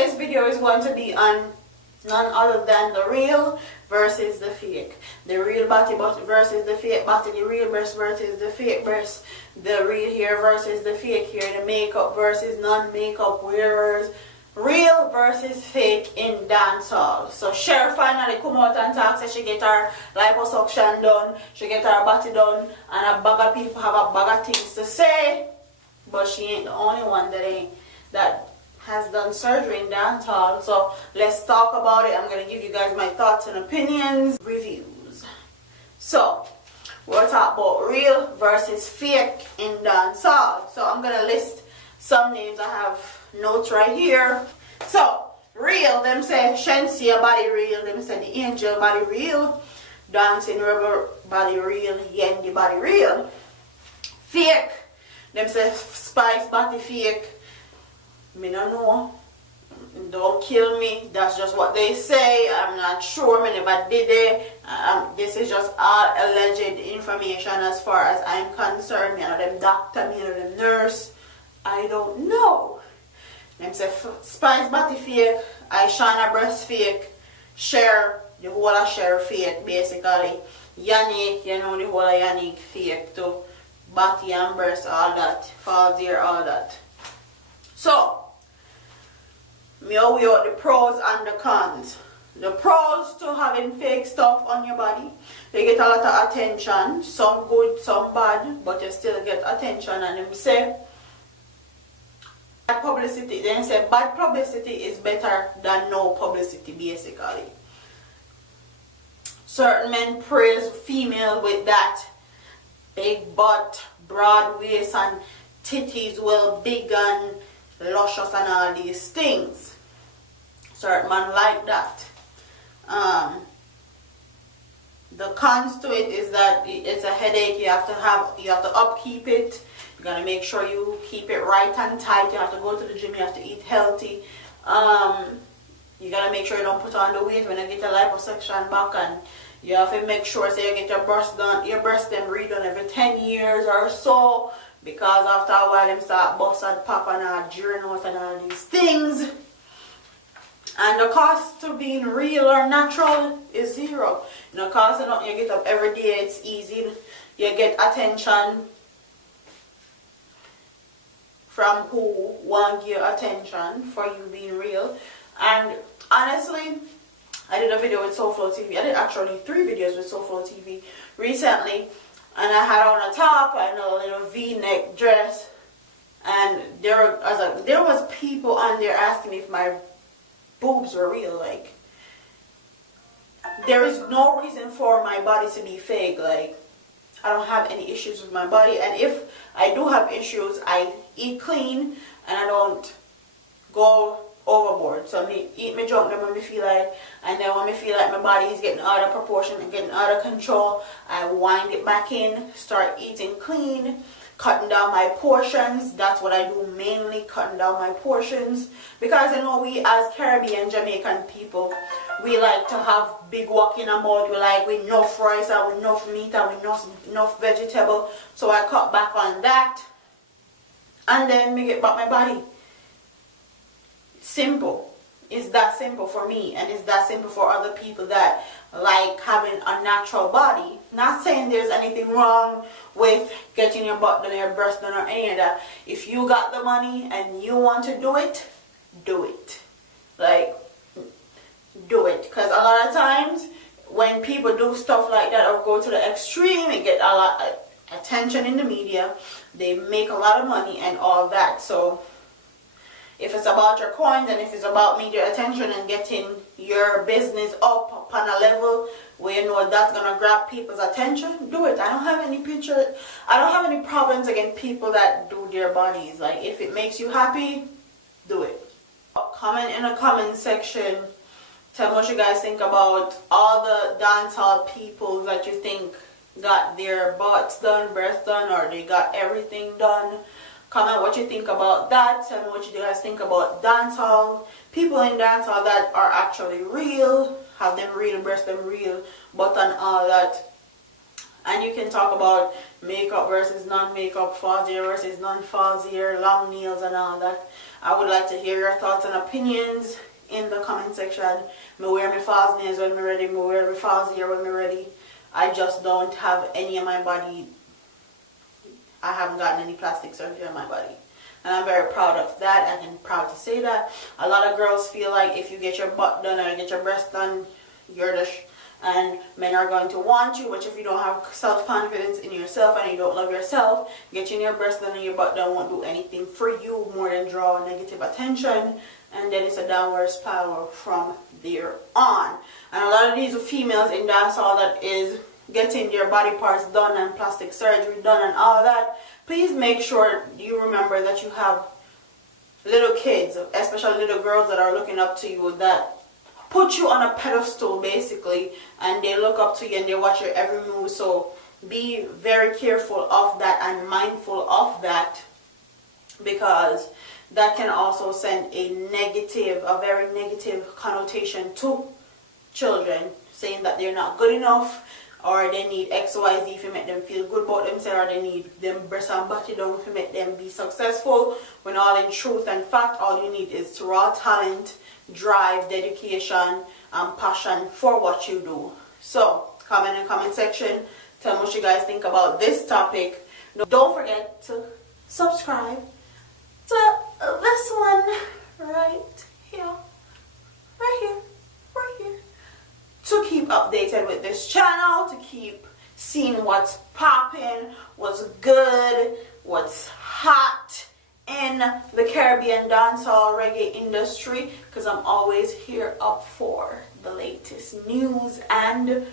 This video is going to be on none other than the real versus the fake. The real body versus the fake body, the real breast versus the fake breast, the real hair versus the fake hair, the makeup versus non-makeup wearers, real versus fake in dancehall. So Sher finally come out and talk, say she get her liposuction done, she get her body done, and a bag of people have a bag of things to say, but she ain't the only one that has done surgery in dancehall. So let's talk about it. I'm going to give you guys my thoughts and opinions, reviews. So we'll talk about real versus fake in dancehall. So I'm going to list some names. I have notes right here. So real, them say Shensia body real, them say the angel body real, dancing rubber body real, Yendi body real. Fake, them say Spice body fake. Me don't know. Don't kill me. That's just what they say. I'm not sure. Me never did it. This is just all alleged information as far as I'm concerned. Me know them doctor, me know them nurse. I don't know. Them say Spice body fake, Aishana breast fake, Sher, the whole of Sher fake basically. Yannick, you know the whole of Yannick fake too. Body and breast, all that. Falls here, all that. So, me weigh out the pros and the cons. The pros to having fake stuff on your body, you get a lot of attention, some good, some bad, but you still get attention. And them say bad publicity, then say bad publicity is better than no publicity basically. Certain men praise female with that big butt, broad waist and titties well big and luscious and all these things. Certain man like that. The cons to it is that it's a headache. You have to upkeep it. You gotta make sure you keep it right and tight. You have to go to the gym. You have to eat healthy. You gotta make sure you don't put on the weight when you get a liposuction back, and you have to make sure you get your breast done. Your breast them redone every 10 years or so. Because after a while them start bust and pop and adjourn out and all these things. And the cost to being real or natural is zero. The cost of you get up every day, it's easy. You get attention from who want your attention for you being real. And honestly, I did a video with SoFlo TV. I did actually 3 videos with SoFlo TV recently. And I had on a top and a little V-neck dress, and there was people on there asking me if my boobs were real. Like, there is no reason for my body to be fake. Like, I don't have any issues with my body, and if I do have issues, I eat clean and I don't go overboard. So I eat my junk when I feel like, and then when I feel like my body is getting out of proportion and getting out of control, I wind it back in, start eating clean, cutting down my portions. That's what I do mainly, cutting down my portions, because I know we as Caribbean Jamaican people, we like to have big wok in our mouth. We like with enough rice and with enough meat and with enough vegetable. So I cut back on that, and then me get back my body. Simple. It's that simple for me, and it's that simple for other people that like having a natural body. Not saying there's anything wrong with getting your butt done, your breast done, or any of that. If you got the money and you want to do it, do it. Like, do it. Because a lot of times when people do stuff like that or go to the extreme, it get a lot of attention in the media. They make a lot of money and all that. So if it's about your coins and if it's about media attention and getting your business up on a level where you know that's gonna grab people's attention, do it. I don't have any problems against people that do their bodies. Like, if it makes you happy, do it. Comment in the comment section. Tell me what you guys think about all the dancehall people that you think got their butts done, breasts done, or they got everything done. Comment what you think about that. Tell me what you guys think about dancehall. People in dancehall that are actually real, have them real, breast them real, butt and all that. And you can talk about makeup versus non-makeup, falsier versus non-falsier, long nails and all that. I would like to hear your thoughts and opinions in the comment section. Me wear my false nails when me ready, me wear my false hair when me ready. I just don't have any of my body. I haven't gotten any plastic surgery on my body. And I'm very proud of that. I can proud to say that. A lot of girls feel like if you get your butt done or get your breast done, you're the and men are going to want you. But if you don't have self-confidence in yourself and you don't love yourself, getting your breast done and your butt done won't do anything for you more than draw negative attention. And then it's a downward spiral from there on. And a lot of these females in dancehall that is getting their body parts done and plastic surgery done and all that, please make sure you remember that you have little kids, especially little girls that are looking up to you, that put you on a pedestal basically, and they look up to you and they watch your every move. So be very careful of that and mindful of that, because that can also send a very negative connotation to children, saying that they're not good enough, or they need X, Y, Z to make them feel good about themselves, or they need them breast and body down to make them be successful, when all in truth and fact, all you need is raw talent, drive, dedication, and passion for what you do. So, comment in the comment section. Tell me what you guys think about this topic. Don't forget to subscribe to this one right here, to keep updated with this channel, to keep seeing what's popping, what's good, what's hot in the Caribbean dancehall reggae industry, because I'm always here up for the latest news and